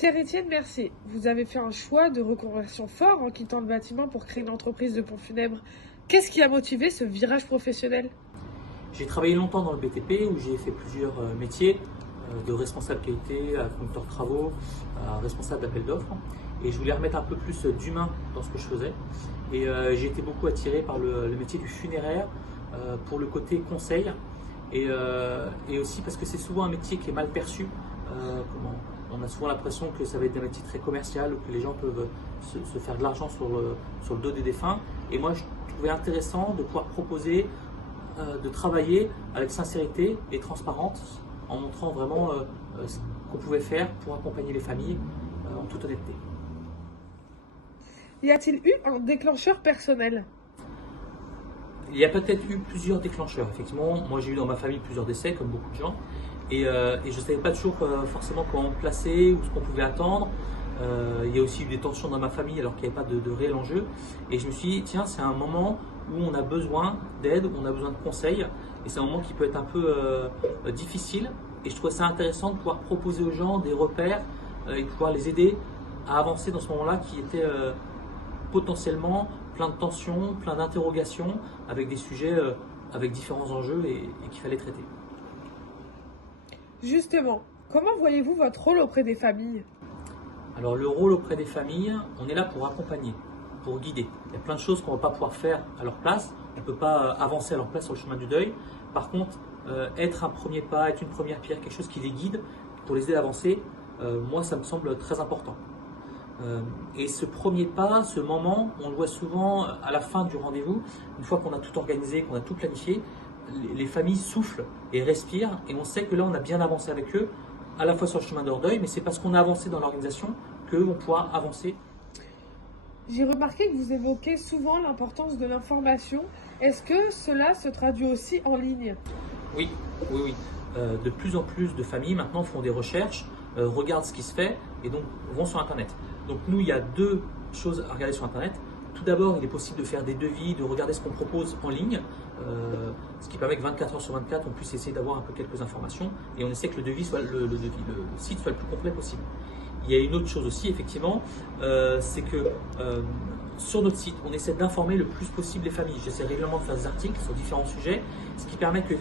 Pierre-Étienne Mercier, vous avez fait un choix de reconversion fort en quittant le bâtiment pour créer une entreprise de pompes funèbres. Qu'est-ce qui a motivé ce virage professionnel? J'ai travaillé longtemps dans le BTP où j'ai fait plusieurs métiers, de responsable qualité à conducteur de travaux, à responsable d'appel d'offres. Et je voulais remettre un peu plus d'humain dans ce que je faisais. Et j'ai été beaucoup attiré par le métier du funéraire pour le côté conseil et aussi parce que c'est souvent un métier qui est mal perçu. On a souvent l'impression que ça va être un métier très commercial, que les gens peuvent se faire de l'argent sur le dos des défunts. Et moi, je trouvais intéressant de pouvoir proposer de travailler avec sincérité et transparence en montrant vraiment ce qu'on pouvait faire pour accompagner les familles en toute honnêteté. Y a-t-il eu un déclencheur personnel? Il y a peut-être eu plusieurs déclencheurs. Effectivement, moi j'ai eu dans ma famille plusieurs décès, comme beaucoup de gens, et je ne savais pas toujours forcément comment me placer ou ce qu'on pouvait attendre. Il y a aussi eu des tensions dans ma famille alors qu'il n'y avait pas de réel enjeu. Et je me suis dit, tiens, c'est un moment où on a besoin d'aide, où on a besoin de conseils, et c'est un moment qui peut être un peu difficile. Et je trouvais ça intéressant de pouvoir proposer aux gens des repères et de pouvoir les aider à avancer dans ce moment-là qui était potentiellement plein de tensions, plein d'interrogations, avec des sujets avec différents enjeux et qu'il fallait traiter. Justement, comment voyez-vous votre rôle auprès des familles? Alors le rôle auprès des familles, on est là pour accompagner, pour guider. Il y a plein de choses qu'on ne va pas pouvoir faire à leur place, on ne peut pas avancer à leur place sur le chemin du deuil. Par contre, être un premier pas, être une première pierre, quelque chose qui les guide pour les aider à avancer, moi ça me semble très important. Et ce premier pas, ce moment, on le voit souvent à la fin du rendez-vous, une fois qu'on a tout organisé, qu'on a tout planifié, les familles soufflent et respirent et on sait que là on a bien avancé avec eux, à la fois sur le chemin de leur deuil, mais c'est parce qu'on a avancé dans l'organisation qu'eux vont pouvoir avancer. J'ai remarqué que vous évoquez souvent l'importance de l'information. Est-ce que cela se traduit aussi en ligne? Oui, oui, oui. De plus en plus de familles maintenant font des recherches, regardent ce qui se fait et donc vont sur Internet. Donc nous, il y a deux choses à regarder sur Internet. Tout d'abord, il est possible de faire des devis, de regarder ce qu'on propose en ligne, ce qui permet que 24 heures sur 24, on puisse essayer d'avoir un peu quelques informations et on essaie que le devis soit le site soit le plus complet possible. Il y a une autre chose aussi, effectivement, c'est que sur notre site, on essaie d'informer le plus possible les familles. J'essaie régulièrement de faire des articles sur différents sujets, ce qui permet que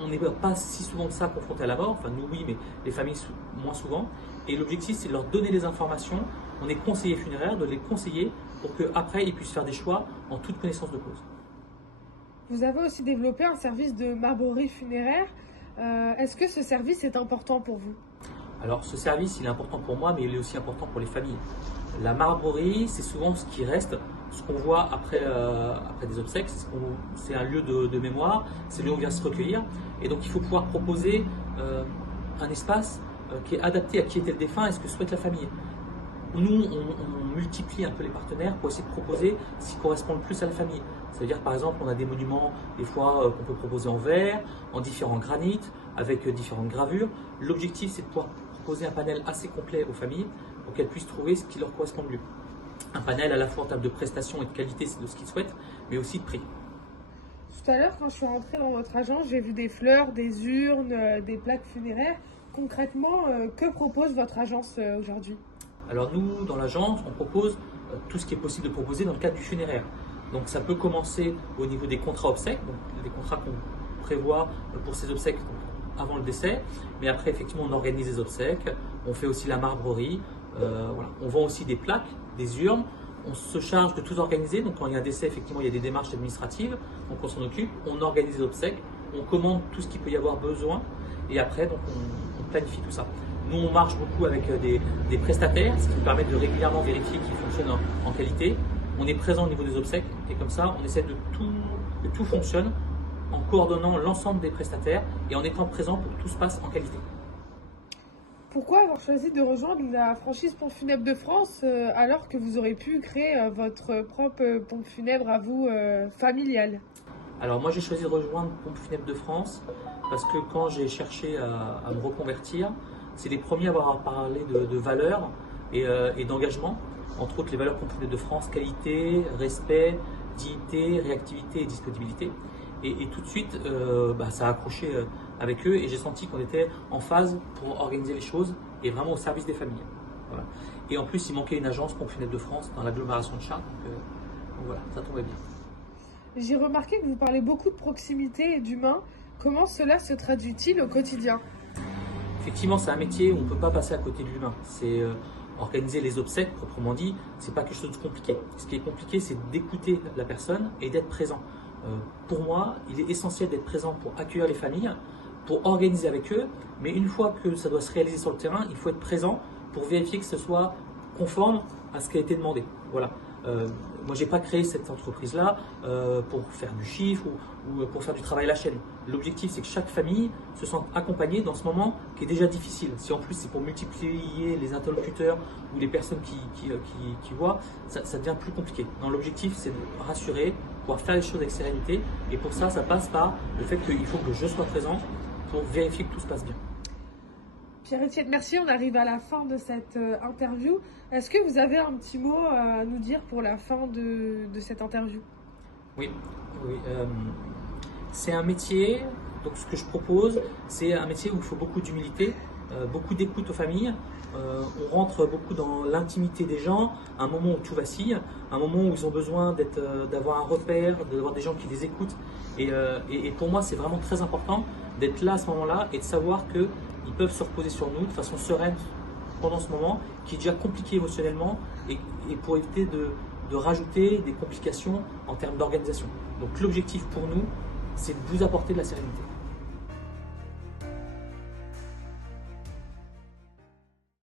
on n'est pas si souvent que ça confronté à la mort, enfin nous oui, mais les familles moins souvent. Et l'objectif, c'est de leur donner les informations. On est conseiller funéraire, de les conseiller pour qu'après, ils puissent faire des choix en toute connaissance de cause. Vous avez aussi développé un service de marbrerie funéraire. Est-ce que ce service est important pour vous? Alors ce service, il est important pour moi, mais il est aussi important pour les familles. La marbrerie, c'est souvent ce qui reste, ce qu'on voit après des obsèques, c'est un lieu de mémoire, c'est le lieu où on vient se recueillir. Et donc il faut pouvoir proposer un espace qui est adapté à qui était le défunt et ce que souhaite la famille. Nous, on multiplie un peu les partenaires pour essayer de proposer ce qui correspond le plus à la famille. Ça veut dire par exemple, on a des monuments, des fois qu'on peut proposer en verre, en différents granites, avec différentes gravures. L'objectif, c'est de pouvoir proposer un panel assez complet aux familles pour qu'elles puissent trouver ce qui leur correspond le mieux. Un panel à la fois en termes de prestations et de qualité de ce qu'ils souhaitent, mais aussi de prix. Tout à l'heure, quand je suis rentrée dans votre agence, j'ai vu des fleurs, des urnes, des plaques funéraires. Concrètement, que propose votre agence aujourd'hui? Alors nous, dans l'agence, on propose tout ce qui est possible de proposer dans le cadre du funéraire. Donc ça peut commencer au niveau des contrats obsèques, donc des contrats qu'on prévoit pour ces obsèques avant le décès, mais après effectivement on organise les obsèques, on fait aussi la marbrerie, voilà. On vend aussi des plaques, des urnes, on se charge de tout organiser, donc quand il y a un décès effectivement il y a des démarches administratives, donc on s'en occupe, on organise les obsèques, on commande tout ce qu'il peut y avoir besoin et après donc on planifie tout ça. Nous on marche beaucoup avec des prestataires, ce qui nous permet de régulièrement vérifier qu'ils fonctionnent en qualité. On est présent au niveau des obsèques et comme ça on essaie que tout fonctionne en coordonnant l'ensemble des prestataires et en étant présent pour que tout se passe en qualité. Pourquoi avoir choisi de rejoindre la franchise Pompes Funèbres de France alors que vous aurez pu créer votre propre pompe funèbre à vous familiale? Alors moi j'ai choisi de rejoindre Pompes Funèbres de France parce que quand j'ai cherché à me reconvertir, c'est les premiers à avoir parlé de valeurs et d'engagement, entre autres les valeurs Pompes Funèbres de France, qualité, respect, dignité, réactivité et disponibilité. Et tout de suite, ça a accroché avec eux et j'ai senti qu'on était en phase pour organiser les choses et vraiment au service des familles. Voilà. Et en plus, il manquait une agence Pompes Funèbres de France dans l'agglomération de Chartres. Donc voilà, ça tombait bien. J'ai remarqué que vous parlez beaucoup de proximité et d'humain. Comment cela se traduit-il au quotidien? Effectivement, c'est un métier où on ne peut pas passer à côté de l'humain. C'est organiser les obsèques, proprement dit, c'est pas quelque chose de compliqué. Ce qui est compliqué, c'est d'écouter la personne et d'être présent. Pour moi, il est essentiel d'être présent pour accueillir les familles, pour organiser avec eux, mais une fois que ça doit se réaliser sur le terrain, il faut être présent pour vérifier que ce soit conforme à ce qui a été demandé. Voilà. Moi, j'ai pas créé cette entreprise-là pour faire du chiffre ou pour faire du travail à la chaîne. L'objectif, c'est que chaque famille se sente accompagnée dans ce moment qui est déjà difficile. Si en plus c'est pour multiplier les interlocuteurs ou les personnes qui voient, ça devient plus compliqué. Donc, l'objectif, c'est de rassurer, pouvoir faire les choses avec sérénité. Et pour ça, ça passe par le fait qu'il faut que je sois présent pour vérifier que tout se passe bien. Pierre-Étienne, merci. On arrive à la fin de cette interview. Est-ce que vous avez un petit mot à nous dire pour la fin de cette interview? Oui. C'est un métier, donc ce que je propose, c'est un métier où il faut beaucoup d'humilité, beaucoup d'écoute aux familles. On rentre beaucoup dans l'intimité des gens, un moment où tout vacille, un moment où ils ont besoin d'avoir un repère, d'avoir des gens qui les écoutent. Et pour moi, c'est vraiment très important d'être là à ce moment-là et de savoir qu'ils peuvent se reposer sur nous de façon sereine pendant ce moment, qui est déjà compliqué émotionnellement, et pour éviter de rajouter des complications en termes d'organisation. Donc l'objectif pour nous, c'est de vous apporter de la sérénité.